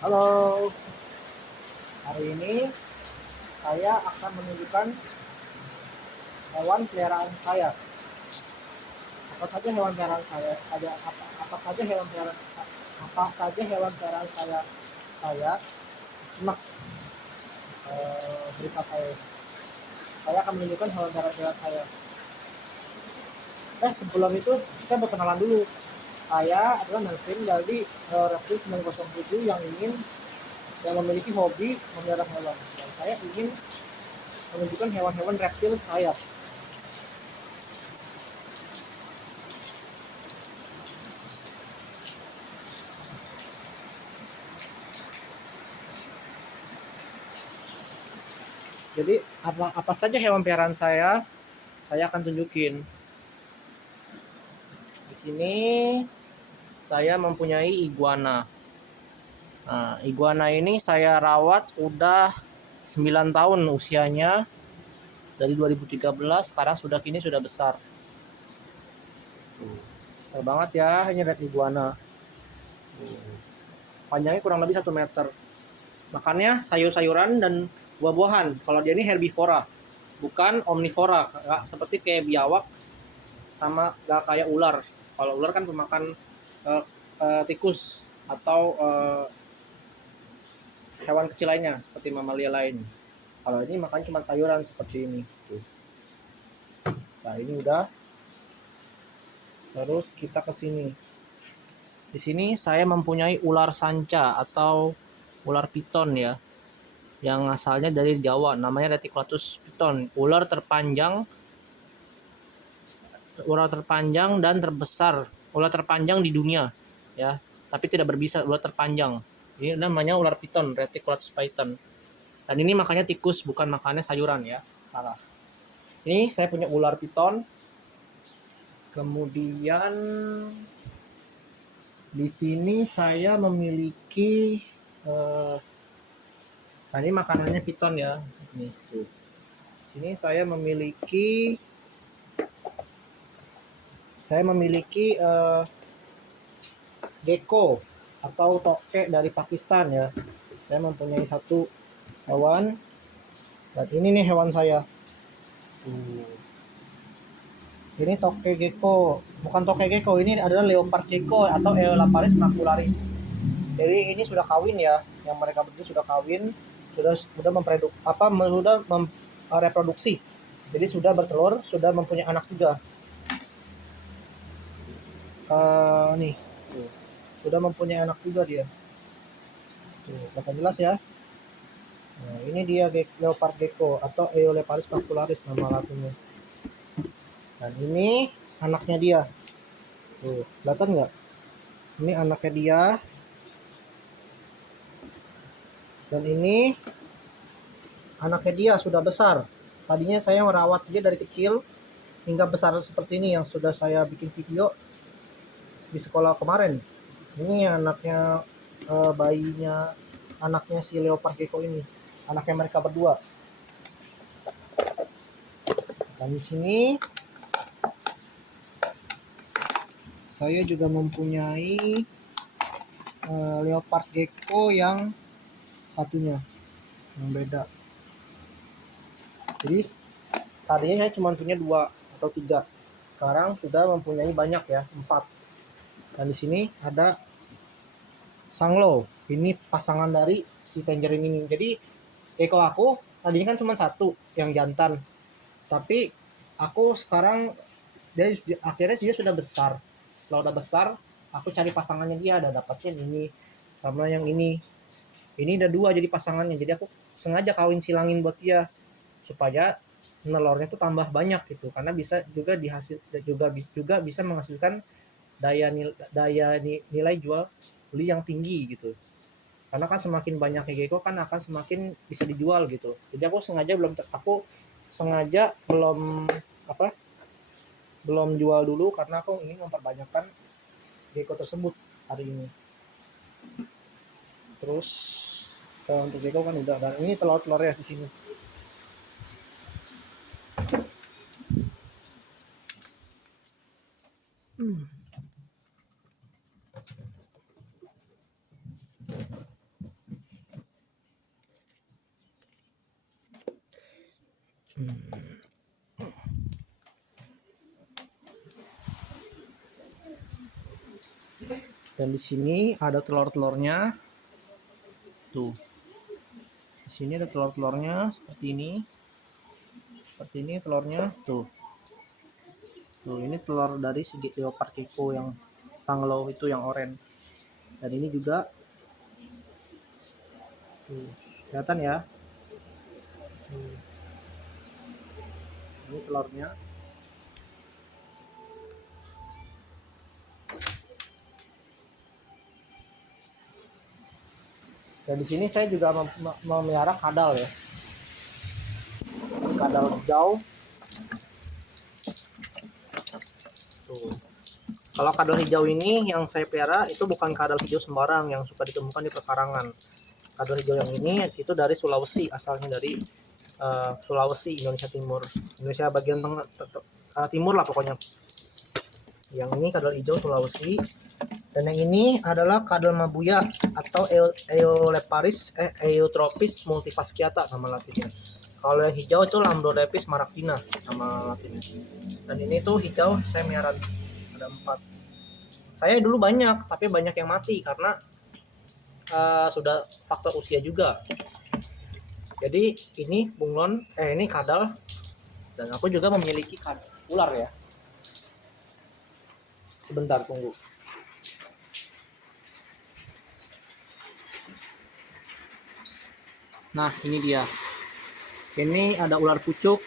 Halo, hari ini saya akan menunjukkan hewan peliharaan saya. Apa saja hewan peliharaan saya? Apa saja hewan peliharaan saya? Saya simak berita saya. Saya akan menunjukkan hewan peliharaan saya. Sebelum itu kita berkenalan dulu. Saya adalah Melvin dari Reptil 907 yang memiliki hobi memelihara hewan. Dan saya ingin menunjukkan hewan-hewan reptil saya. Jadi apa saja hewan peliharaan saya akan tunjukin. Di sini saya mempunyai iguana. Nah, iguana ini saya rawat udah 9 tahun usianya. Dari 2013 sekarang kini sudah besar. Besar banget ya, ini red iguana. Panjangnya kurang lebih 1 meter. Makannya sayur-sayuran dan buah-buahan. Kalau dia ini herbivora, bukan omnivora, nggak seperti kayak biawak sama nggak kayak ular. Kalau ular kan pemakan tikus atau hewan kecil lainnya seperti mamalia lain. Kalau ini makan cuma sayuran seperti ini. Nah ini udah. Terus kita ke sini. Di sini saya mempunyai ular sanca atau ular piton ya, yang asalnya dari Jawa, namanya Reticulatus piton. Ular terpanjang dan terbesar, ular terpanjang di dunia ya, tapi tidak berbisa, ular terpanjang. Ini namanya ular piton, Reticulatus python. Dan ini makannya tikus, bukan makannya sayuran ya, salah. Ini saya punya ular piton. Kemudian di sini saya memiliki nah ini makanannya piton ya. Nih, tuh. Sini saya memiliki gecko atau tokek dari Pakistan ya. Saya mempunyai satu hewan. Dan ini nih hewan saya. Ini tokek gecko, bukan tokek gecko, ini adalah leopard gecko atau Eolaparis macularis. Jadi ini sudah kawin ya, yang mereka berdua sudah kawin, sudah reproduksi. Jadi sudah bertelur, sudah mempunyai anak juga. Nih, tuh. Sudah mempunyai anak juga dia. Tuh, kata jelas ya. Nah, ini dia leopard gecko atau Eolaparis macularis nama latinnya. Dan ini anaknya dia. Tuh, kelihatan nggak? Ini anaknya dia. Dan ini anaknya dia sudah besar. Tadinya saya merawat dia dari kecil hingga besar seperti ini yang sudah saya bikin video di sekolah kemarin. Ini anaknya bayinya anaknya si leopard gecko ini. Anaknya mereka berdua. Dan di sini saya juga mempunyai leopard gecko yang satunya yang beda. Jadi tadinya saya cuma punya 2 atau 3. Sekarang sudah mempunyai banyak ya, 4. Dan di sini ada Sanglo. Ini pasangan dari si Tangerine ini. Jadi gecko aku tadinya kan cuma satu yang jantan. Tapi aku sekarang akhirnya dia sudah besar. Setelah udah besar, aku cari pasangannya dia, ada dapatnya ini sama yang ini. Ini ada 2 jadi pasangannya. Jadi aku sengaja kawin silangin buat dia supaya nelornya tuh tambah banyak gitu, karena bisa juga juga bisa menghasilkan nilai jual beli yang tinggi gitu. Karena kan semakin banyaknya gecko kan akan semakin bisa dijual gitu. Jadi aku sengaja belum jual dulu karena aku ingin memperbanyakkan gecko tersebut hari ini. Terus untuk gecko kan udah, dan ini telur-telurnya di sini. Dan di sini ada telur-telurnya. Tuh. Di sini ada telur-telurnya seperti ini. Seperti ini telurnya. Tuh. Tuh, ini telur dari si leopard gecko yang sanglow itu yang oranye. Dan ini juga tuh, kelihatan ya. Ini telurnya. Dan di sini saya juga memelihara kadal ya. Kadal hijau. Tuh. Kalau kadal hijau ini yang saya pelihara itu bukan kadal hijau sembarang yang suka ditemukan di pekarangan. Kadal hijau yang ini itu dari Sulawesi, asalnya dari Sulawesi, Indonesia Timur, Indonesia bagian tengah, timur lah pokoknya. Yang ini kadal hijau Sulawesi. Dan yang ini adalah kadal mabuya atau Eutropis multifasciata nama latinnya. Kalau yang hijau itu Lambdorepis maragdina nama latinnya. Dan ini tuh hijau saya melihara ada 4. Saya dulu banyak, tapi banyak yang mati karena sudah faktor usia juga. Jadi ini bunglon, ini kadal. Dan aku juga memiliki ular ya. Sebentar tunggu. Nah, ini dia. Ini ada ular pucuk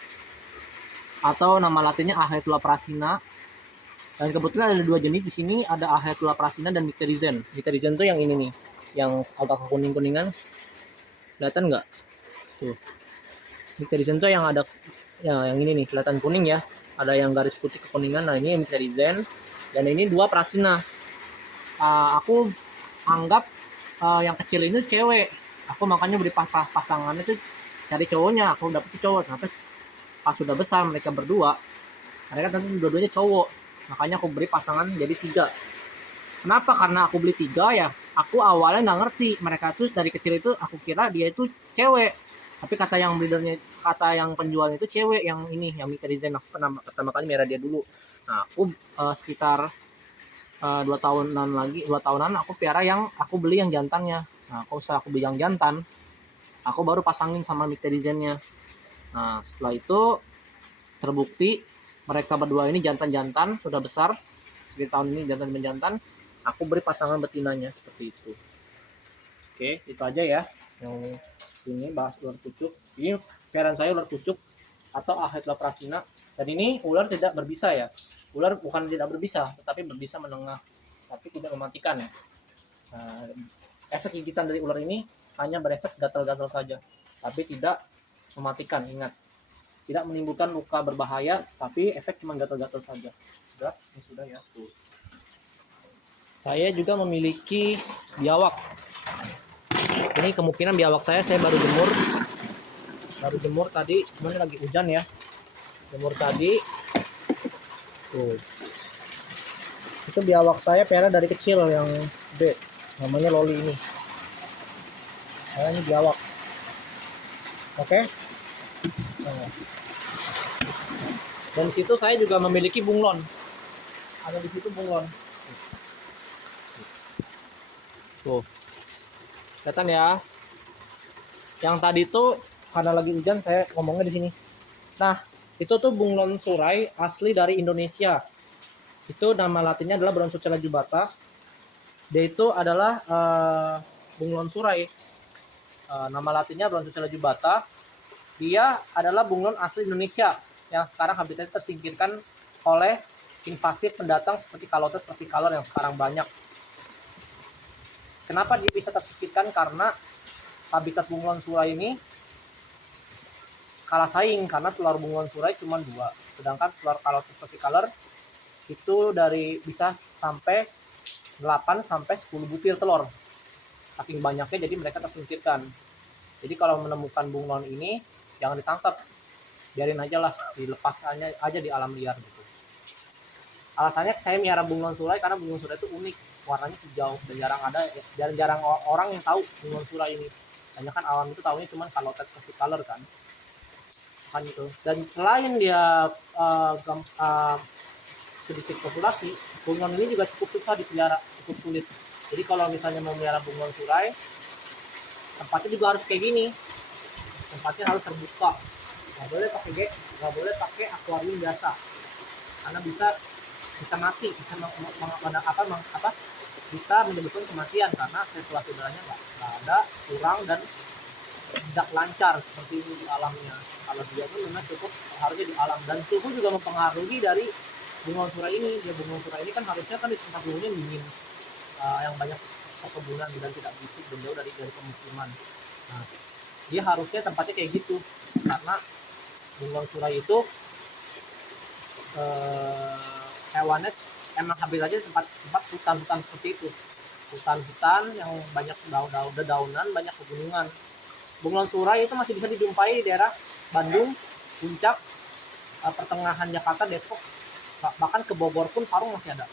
atau nama latinnya Ahaetulla prasina. Dan kebetulan ada 2 jenis di sini, ada Ahaetulla prasina dan Mycterizen. Mycterizen tuh yang ini nih, yang agak kuning-kuningan. Kelihatan nggak? Tuh. Mycterizen tuh yang ada ya yang ini nih, kelihatan kuning ya. Ada yang garis putih kekuningan. Nah, ini Mycterizen. Dan ini 2 prasina. Aku anggap yang kecil ini cewek. Aku makanya beri pasangan itu cari cowoknya. Aku dapet cowok. Sampai pas sudah besar mereka berdua, mereka tentu dua-duanya cowok. Makanya aku beri pasangan jadi 3. Kenapa? Karena aku beli 3 ya. Aku awalnya nggak ngerti mereka tuh dari kecil itu aku kira dia itu cewek. Tapi kata yang breedernya, kata yang penjualnya itu cewek yang ini, yang Mycterizen. Aku pertama kali merah dia dulu. Nah, aku sekitar 2 tahunan aku piara yang aku beli yang jantannya. Nah, kalau setelah aku beli yang jantan, aku baru pasangin sama Mycterizennya. Nah, setelah itu terbukti mereka berdua ini jantan-jantan, sudah besar. Sekitar tahun ini jantan-jantan. Aku beri pasangan betinanya seperti itu. Oke, itu aja ya. Yang ini bahas ular pucuk. Ini piaraan saya ular pucuk atau Ahaetulla prasina. Dan ini ular tidak berbisa ya. Ular bukan tidak berbisa, tetapi berbisa menengah, tapi tidak mematikan ya. Nah, efek gigitan dari ular ini hanya berefek gatal-gatal saja, tapi tidak mematikan. Ingat, tidak menimbulkan luka berbahaya, tapi efek cuma gatal-gatal saja. Sudah ya. Saya juga memiliki biawak. Ini kemungkinan biawak saya baru jemur tadi, cuman lagi hujan ya. Jemur tadi. Tuh. Itu biawak saya pelihara dari kecil yang gede, namanya Loli ini. Ini biawak. Oke. Nah. Dan di situ saya juga memiliki bunglon. Ada di situ bunglon. Tuh. Kelihatan ya. Yang tadi tuh karena lagi hujan saya ngomongnya di sini. Nah, itu tuh bunglon surai asli dari Indonesia. Itu nama latinnya adalah Bronzocella jubata. Dia itu adalah bunglon surai. Nama latinnya Bronzocella jubata. Dia adalah bunglon asli Indonesia yang sekarang habitatnya tersingkirkan oleh invasi pendatang seperti Calotes versicolor yang sekarang banyak. Kenapa dia bisa tersingkirkan? Karena habitat bunglon surai ini kalah saing, karena telur bunglon surai cuma 2, sedangkan telur Calotes versicolor itu dari bisa sampai 8 sampai 10 butir telur. Saking banyaknya jadi mereka tersingkirkan. Jadi kalau menemukan bunglon ini jangan ditangkap, biarin aja lah, dilepas aja di alam liar gitu. Alasannya saya miara bunglon surai karena bunglon surai itu unik, warnanya hijau dan jarang orang yang tahu bunglon surai ini. Banyak kan awam itu tahunya cuma Calotes versicolor kan itu. Dan selain dia sedikit populasi, bunglon ini juga cukup susah dipelihara, cukup sulit. Jadi kalau misalnya mau melihara bunglon surai, tempatnya juga harus kayak gini. Tempatnya harus terbuka. Nggak boleh pakai akuarium biasa, karena bisa mati, bisa menyebabkan kematian karena sirkulasi udaranya nggak ada, kurang, dan tidak lancar seperti ini di alamnya. Kalau dia pun memang cukup harusnya di alam, dan suhu juga mempengaruhi dari bunglon surai ini. Bunglon surai ini kan harusnya kan di tempat suhunya dingin, yang banyak perkebunan dan tidak bisik dan jauh dari pemukiman. Nah, dia harusnya tempatnya kayak gitu, karena bunglon surai itu hewannya emang habitatnya tempat hutan-hutan seperti itu, hutan-hutan yang banyak dedaunan, banyak pegunungan. Bunglon surai itu masih bisa dijumpai di daerah Bandung, Puncak, pertengahan Jakarta, Depok, bahkan ke Bogor pun Parung masih ada,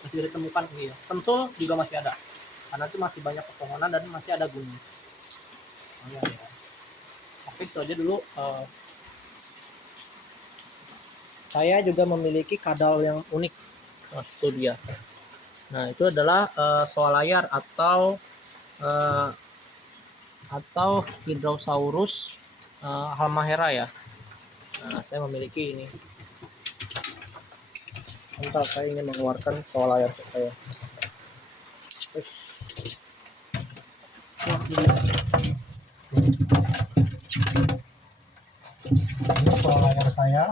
masih ditemukan. Iya, Sentul juga masih ada, karena itu masih banyak pepohonan dan masih ada gunung. Oh, ya. Oke, itu aja dulu. Saya juga memiliki kadal yang unik. Nah, itu dia. Nah, itu adalah soalayar atau Hydrosaurus halmahera ya. Nah, saya memiliki ini. Sebentar, saya ingin mengeluarkan soalayar saya. Terus, ini soalayar saya.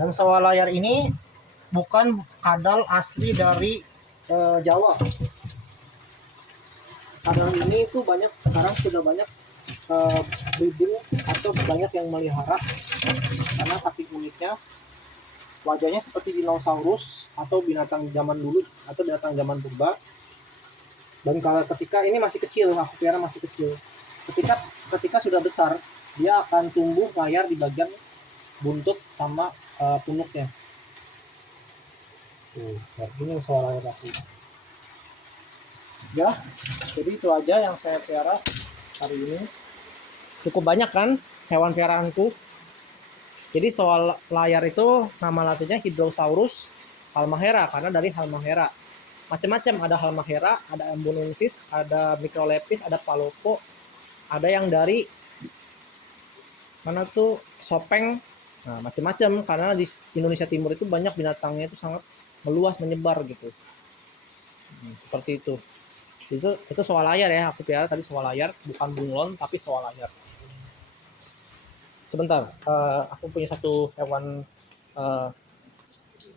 Dan soalayar ini bukan kadal asli dari Jawa. Kadal ini itu banyak, sekarang sudah banyak breeding atau banyak yang melihara, karena saking uniknya wajahnya seperti dinosaurus atau binatang zaman dulu atau binatang zaman purba. Dan kalau ketika ini masih kecil, aku pelihara masih kecil, ketika sudah besar dia akan tumbuh layar di bagian buntut sama punuknya. Ini soal layar aku. Ya, jadi itu aja yang saya pelihara hari ini. Cukup banyak kan hewan peliharaanku. Jadi soal layar itu nama latinnya Hydrosaurus halmahera, karena dari halmahera. Macam-macam, ada halmahera, ada ambonensis, ada microlepis, ada palopo, ada yang dari mana tuh sopeng. Nah, macam-macam, karena di Indonesia Timur itu banyak binatangnya, itu sangat meluas menyebar gitu. Seperti itu. Itu soal layar ya, aku pelihara tadi soal layar, bukan bunglon tapi soal layar. Sebentar, aku punya satu hewan,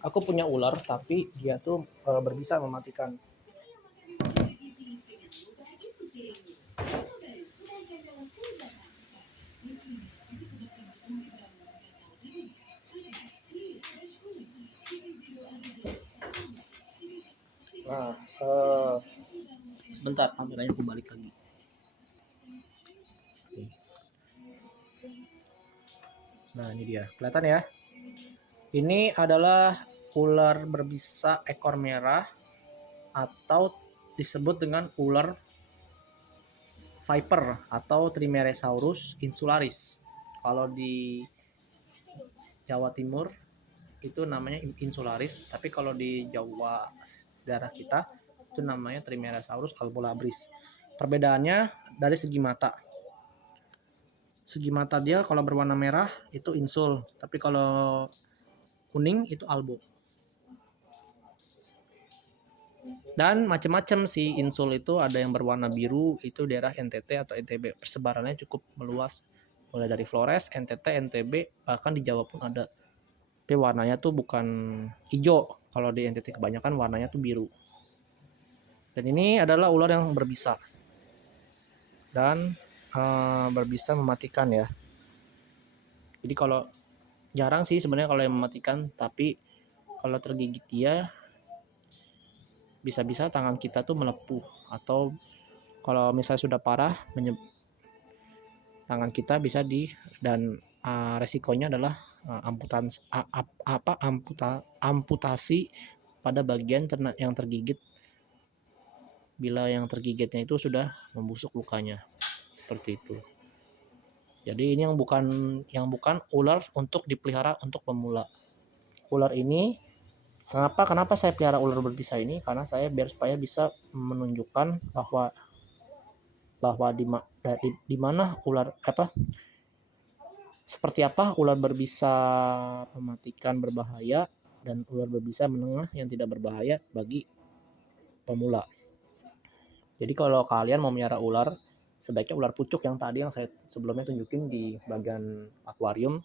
aku punya ular tapi dia tuh berbisa mematikan. Nah, sebentar, kameranya aku balik lagi. Nah, ini dia, kelihatan ya. Ini adalah ular berbisa ekor merah atau disebut dengan ular viper atau Trimeresaurus insularis. Kalau di Jawa Timur itu namanya insularis, tapi kalau di Jawa daerah kita itu namanya Trimeresaurus albolabris. Perbedaannya dari segi mata. Segi mata dia kalau berwarna merah itu insul, tapi kalau kuning itu albo. Dan macam-macam sih insul itu, ada yang berwarna biru itu daerah NTT atau NTB. Persebarannya cukup meluas, mulai dari Flores, NTT, NTB, bahkan di Jawa pun ada. Tapi warnanya tuh bukan hijau, kalau di NTT kebanyakan warnanya tuh biru. Dan ini adalah ular yang berbisa dan berbisa mematikan ya. Jadi kalau jarang sih sebenarnya kalau yang mematikan, tapi kalau tergigit dia bisa-bisa tangan kita tuh melepuh, atau kalau misalnya sudah parah tangan kita bisa dan resikonya adalah amputasi pada bagian yang tergigit, bila yang tergigitnya itu sudah membusuk lukanya, seperti itu. Jadi ini yang bukan ular untuk dipelihara untuk pemula. Ular ini Kenapa saya pelihara ular berbisa ini? Karena saya supaya bisa menunjukkan bahwa bahwa di mana ular seperti apa ular berbisa mematikan berbahaya dan ular berbisa menengah yang tidak berbahaya bagi pemula. Jadi kalau kalian mau melihara ular, sebaiknya ular pucuk yang tadi yang saya sebelumnya tunjukin di bagian akuarium.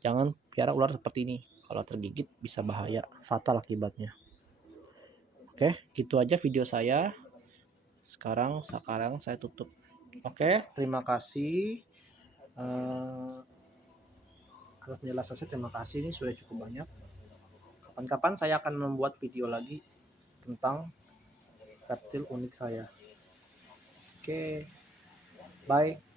Jangan pelihara ular seperti ini. Kalau tergigit bisa bahaya, fatal akibatnya. Oke, gitu aja video saya. Sekarang saya tutup. Oke, terima kasih. Atas penjelasan saya terima kasih, ini sudah cukup banyak. Kapan-kapan saya akan membuat video lagi tentang reptil unik saya. Oke, bye.